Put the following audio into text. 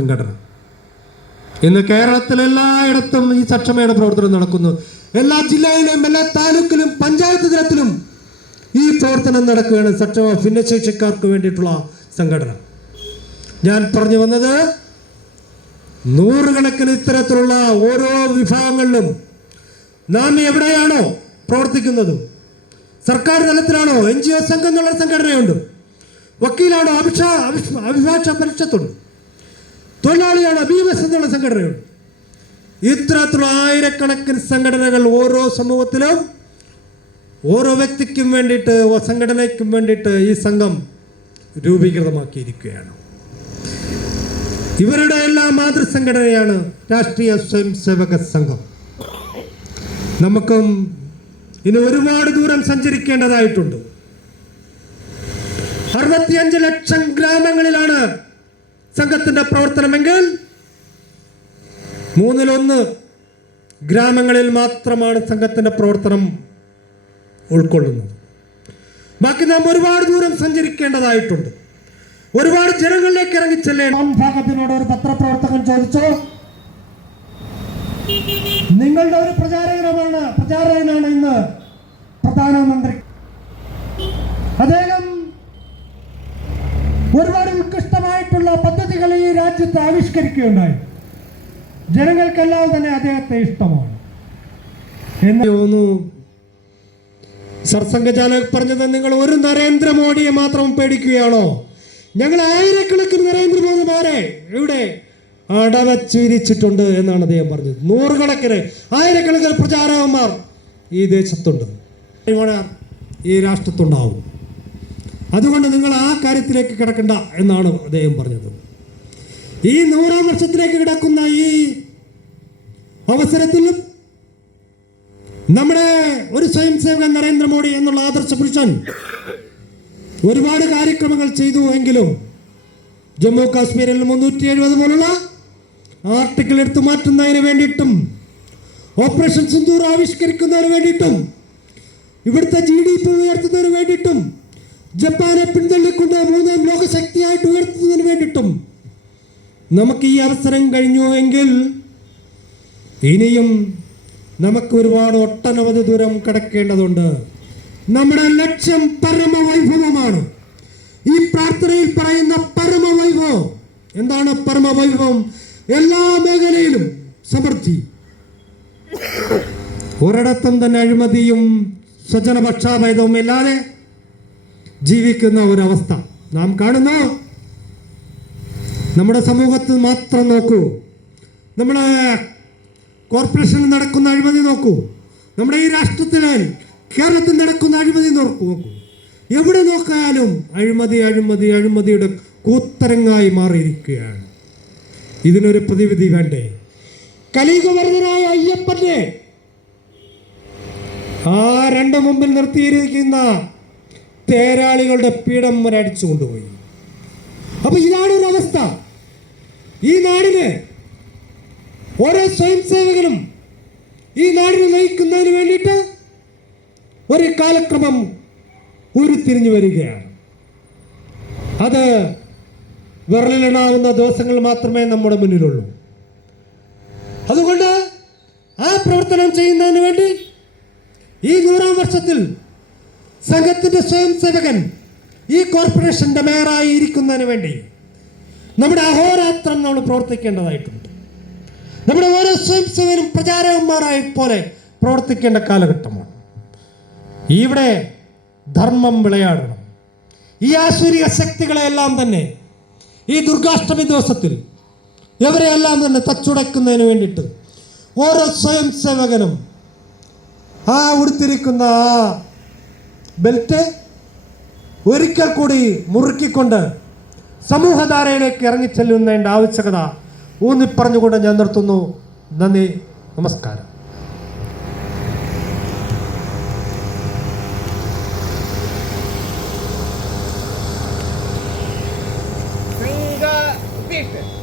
സംഘടന. ഇന്ന് കേരളത്തിൽ എല്ലായിടത്തും ഈ സക്ഷമയുടെ പ്രവർത്തനം നടക്കുന്നു. എല്ലാ ജില്ലയിലും എല്ലാ താലൂക്കിലും പഞ്ചായത്ത് തലത്തിലും ഈ പ്രവർത്തനം നടക്കുകയാണ് സക്ഷമ ഭിന്നശേഷിക്കാർക്ക് വേണ്ടിയിട്ടുള്ള സംഘടന. ഞാൻ പറഞ്ഞു വന്നത് നൂറുകണക്കിന് ഇത്തരത്തിലുള്ള ഓരോ വിഭാഗങ്ങളിലും നാം എവിടെയാണോ പ്രവർത്തിക്കുന്നത്? സർക്കാർ തലത്തിലാണോ? എൻ ജി ഒ സംഘം എന്നുള്ള സംഘടനയുണ്ട്. വക്കീലാണോ? അഭിഷ- അഭിഭാഷ പരിഷത്തുണ്ട്. തൊഴിലാളിയാണ് ബീമസ് എന്നുള്ള സംഘടനയുണ്ട് ഇത്തരത്തിലുള്ള ആയിരക്കണക്കിന് സംഘടനകൾ ഓരോ സമൂഹത്തിലും ഓരോ വ്യക്തിക്കും വേണ്ടിയിട്ട് സംഘടനയ്ക്കും വേണ്ടിയിട്ട് ഈ സംഘം രൂപീകൃതമാക്കിയിരിക്കുകയാണ്. ഇവരുടെ എല്ലാ മാതൃസംഘടനയാണ് രാഷ്ട്രീയ സ്വയം സേവക സംഘം. നമുക്കും ഇനി ഒരുപാട് ദൂരം സഞ്ചരിക്കേണ്ടതായിട്ടുണ്ട്. അറുപത്തിയഞ്ച് ലക്ഷം ഗ്രാമങ്ങളിലാണ് സംഘത്തിന്റെ പ്രവർത്തനമെങ്കിൽ മൂന്നിലൊന്ന് ഗ്രാമങ്ങളിൽ മാത്രമാണ് സംഘത്തിന്റെ പ്രവർത്തനം ഉൾക്കൊള്ളുന്നത്. ബാക്കി നാം ഒരുപാട് ദൂരം സഞ്ചരിക്കേണ്ടതായിട്ടുണ്ട്. ഒരുപാട് ജനങ്ങളിലേക്ക് ഇറങ്ങിച്ചെല്ലേണം ഭാഗത്തിനോട് ഒരു പത്രപ്രവർത്തകൻ ചോദിച്ചു നിങ്ങളുടെ ഒരു പ്രചാരകനാണ് പ്രചാരകനാണ് ഇന്ന് പ്രധാനമന്ത്രി. അദ്ദേഹം ഒരുപാട് ഉത്കൃഷ്ടമായിട്ടുള്ള പദ്ധതികൾ ഈ രാജ്യത്ത് ആവിഷ്കരിക്കുകയുണ്ടായി. ജനങ്ങൾക്കെല്ലാം തന്നെ അദ്ദേഹത്തെ ഇഷ്ടമാണ്. എന്ന് തോന്നുന്നു. സർസംഘചാലക് പറഞ്ഞത് നിങ്ങൾ ഒരു നരേന്ദ്രമോദിയെ മാത്രം പേടിക്കുകയാണോ? ഞങ്ങൾ ആയിരക്കണക്കിന് നരേന്ദ്രമോദിമാരെ ഇവിടെ അടവച്ചിരിച്ചിട്ടുണ്ട് എന്നാണ് അദ്ദേഹം പറഞ്ഞത്. നൂറുകണക്കിന് ആയിരക്കണക്കിന് പ്രചാരകന്മാർ ഈ ദേശത്തുണ്ട്. ഈ രാഷ്ട്രത്തുണ്ടാവും. അതുകൊണ്ട് നിങ്ങൾ ആ കാര്യത്തിലേക്ക് കിടക്കണ്ട എന്നാണ് അദ്ദേഹം പറഞ്ഞത്. ഈ നൂറാം വർഷത്തിലേക്ക് കിടക്കുന്ന ഈ അവസരത്തിലും നമ്മുടെ ഒരു സ്വയം സേവകൻ നരേന്ദ്രമോദി എന്നുള്ള ആദർശ പുരുഷൻ ഒരുപാട് കാര്യക്രമങ്ങൾ ചെയ്തു എങ്കിലും ജമ്മു കാശ്മീരിൽ മുന്നൂറ്റി എഴുപത് പോലുള്ള ആർട്ടിക്കിൾ എടുത്തു മാറ്റുന്നതിന് വേണ്ടിയിട്ടും ഓപ്പറേഷൻ സിന്ദൂർ ആവിഷ്കരിക്കുന്നതിന് വേണ്ടിയിട്ടും ഇവിടുത്തെ ജി ഡി പി ഉയർത്തുന്നതിന് വേണ്ടിയിട്ടും ജപ്പാനെ പിന്തള്ളിക്കൊണ്ട് മൂന്നാം ലോകശക്തിയായിട്ട് ഉയർത്തുന്നതിന് വേണ്ടിയിട്ടും നമുക്ക് ഈ അവസരം കഴിഞ്ഞു എങ്കിൽ ഇനിയും നമുക്ക് ഒരുപാട് ഒട്ടനവധി ദൂരം കടക്കേണ്ടതുണ്ട്. നമ്മുടെ ലക്ഷ്യം പരമവൈഭവമാണ്. ഈ പ്രാർത്ഥനയിൽ പറയുന്ന പരമവൈഭവം. എന്താണ് പരമവൈഭവം? എല്ലാ മേഖലയിലും സമൃദ്ധി. ഒരിടത്തും തന്നെ അഴിമതിയും സ്വജനപക്ഷാഭേദവും ഇല്ലാതെ ജീവിക്കുന്ന ഒരവസ്ഥ നാം കാണുന്നു. നമ്മുടെ സമൂഹത്തിൽ മാത്രം നോക്കൂ. നമ്മുടെ കോർപ്പറേഷനിൽ നടക്കുന്ന അഴിമതി നോക്കൂ. നമ്മുടെ ഈ രാഷ്ട്രത്തിൽ കേരളത്തിൽ നടക്കുന്ന അഴിമതി നോക്കൂ. എവിടെ നോക്കിയാലും അഴിമതി അഴിമതി അഴിമതിയുടെ കൂത്തരങ്ങായി മാറിയിരിക്കുകയാണ്. ഇതിനൊരു പ്രതിവിധി വേണ്ടേ? കലികവർദ്ധനായ അയ്യപ്പന്റെ ആ രണ്ട് മുമ്പിൽ നിർത്തിയിരിക്കുന്ന തേരാളികളുടെ പീഠം വരെ അടിച്ചു കൊണ്ടുപോയി അപ്പൊ ഇതാണ് ഒരു അവസ്ഥ. ഈ നാടിന് ഓരോ സ്വയം സേവകനും ഈ നാടിനെ നയിക്കുന്നതിന് വേണ്ടിയിട്ട് ഒരു കാലക്രമം ഉരുത്തിരിഞ്ഞു വരികയാണ്. അത് വിരലിലെണ്ണാവുന്ന ദിവസങ്ങൾ മാത്രമേ നമ്മുടെ മുന്നിലുള്ളൂ. അതുകൊണ്ട് ആ പ്രവർത്തനം ചെയ്യുന്നതിന് വേണ്ടി ഈ നൂറാം വർഷത്തിൽ സംഘത്തിന്റെ സ്വയം സേവകൻ ഈ കോർപ്പറേഷന്റെ മേയറായി ഇരിക്കുന്നതിന് വേണ്ടി നമ്മുടെ അഹോരാത്രം നമ്മൾ പ്രവർത്തിക്കേണ്ടതായിട്ടുണ്ട്. നമ്മുടെ ഓരോ സ്വയം സേവനും പ്രചാരകന്മാരായി പോലെ പ്രവർത്തിക്കേണ്ട കാലഘട്ടമാണ്. ഇവിടെ ധർമ്മം വിളയാടണം. ഈ ആസുരിക ശക്തികളെല്ലാം തന്നെ ഈ ദുർഗാഷ്ടമി ദിവസത്തിൽ ഇവരെയെല്ലാം തന്നെ തച്ചുടയ്ക്കുന്നതിന് വേണ്ടിയിട്ട് ഓരോ സ്വയം സേവകനും ആ ഉടുത്തിരിക്കുന്ന ആ ബെൽറ്റ് ഒരിക്കൽ കൂടി മുറുക്കിക്കൊണ്ട് സമൂഹധാരയിലേക്ക് ഇറങ്ങിച്ചെല്ലുന്നതിന്റെ ആവശ്യകത ഊന്നി പറഞ്ഞുകൊണ്ട് ഞാൻ നിർത്തുന്നു. നന്ദി. നമസ്കാരം. Peter.